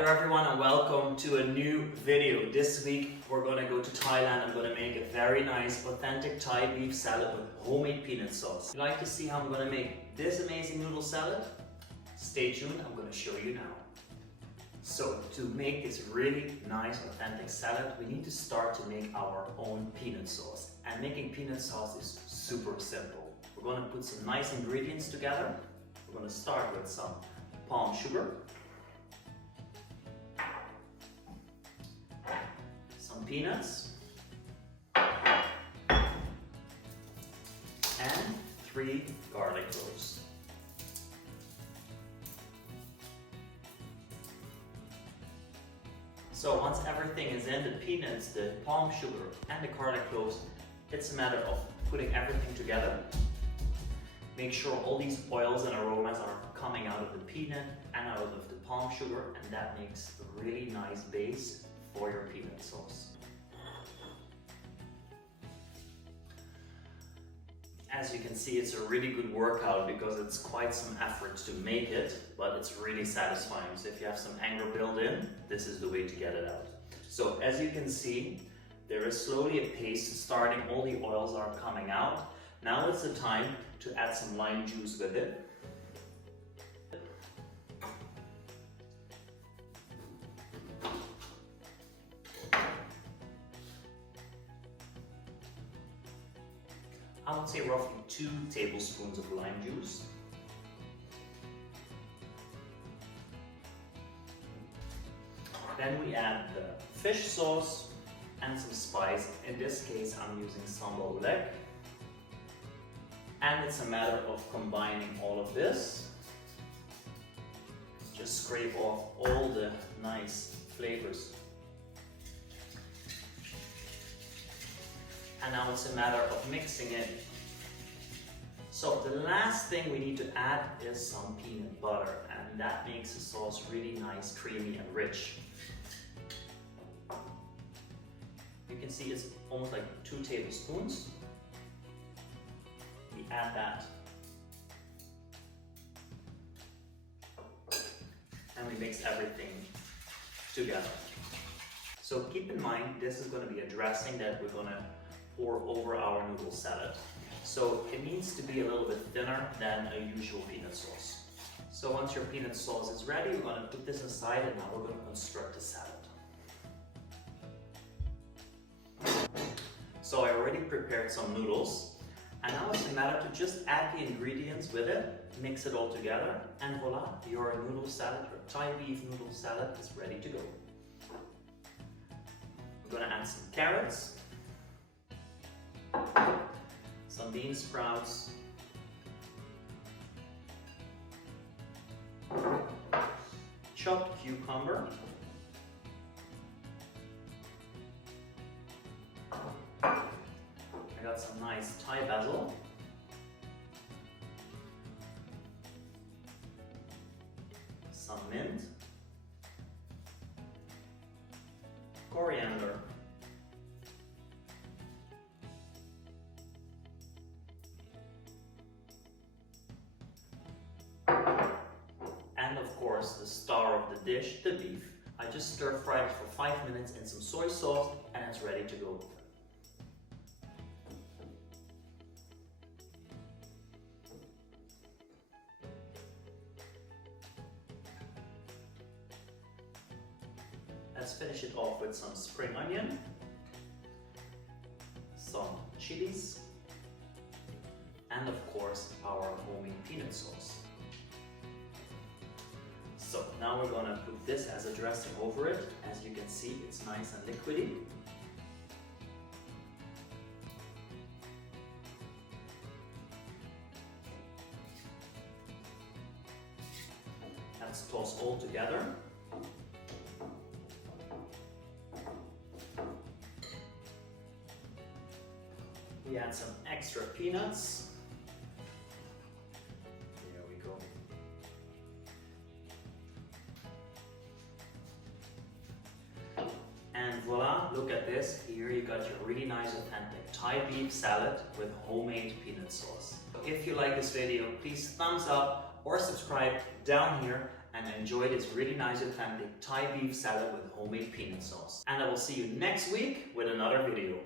there everyone, and welcome to a new video. This week we're going to go to Thailand. I'm going to make a very nice authentic Thai beef salad with homemade peanut sauce. If you'd like to see how I'm going to make this amazing noodle salad, stay tuned, I'm going to show you now. So to make this really nice authentic salad, we need to start to make our own peanut sauce. And making peanut sauce is super simple. We're going to put some nice ingredients together. We're going to start with some palm sugar, some peanuts, and 3 garlic cloves. So once everything is in, the peanuts, the palm sugar, and the garlic cloves, it's a matter of putting everything together. Make sure all these oils and aromas are coming out of the peanut and out of the palm sugar, and that makes a really nice base for your peanut sauce. As you can see, it's a really good workout because it's quite some effort to make it, but it's really satisfying. So if you have some anger built in, this is the way to get it out. So as you can see, there is slowly a paste starting, all the oils are coming out. Now it's the time to add some lime juice with it. I would say roughly 2 tablespoons of lime juice. Then we add the fish sauce and some spice. In this case, I'm using sambal oelek. And it's a matter of combining all of this. Just scrape off all the nice flavors. And now it's a matter of mixing it. So the last thing we need to add is some peanut butter, and that makes the sauce really nice, creamy and rich. You can see it's almost like 2 tablespoons. We add that. And we mix everything together. So keep in mind, this is going to be a dressing that we're going to pour over our noodle salad. So it needs to be a little bit thinner than a usual peanut sauce. So once your peanut sauce is ready, we're going to put this aside, and now we're going to construct the salad. So I already prepared some noodles, and now it's a matter to just add the ingredients with it, mix it all together, and voila, your noodle salad, your Thai beef noodle salad is ready to go. I'm going to add some carrots, some bean sprouts, chopped cucumber, I got some nice Thai basil, some mint, coriander, and of course the star of the dish, the beef. I just stir fry it for 5 minutes in some soy sauce, and it's ready to go. Let's finish it off with some spring onion, some chilies, and of course our homemade peanut sauce. So now we're going to put this as a dressing over it. As you can see, it's nice and liquidy. Let's toss all together. We add some extra peanuts. There we go. And voila, look at this. Here you got your really nice authentic Thai beef salad with homemade peanut sauce. If you like this video, please thumbs up or subscribe down here, and enjoy this really nice authentic Thai beef salad with homemade peanut sauce. And I will see you next week with another video.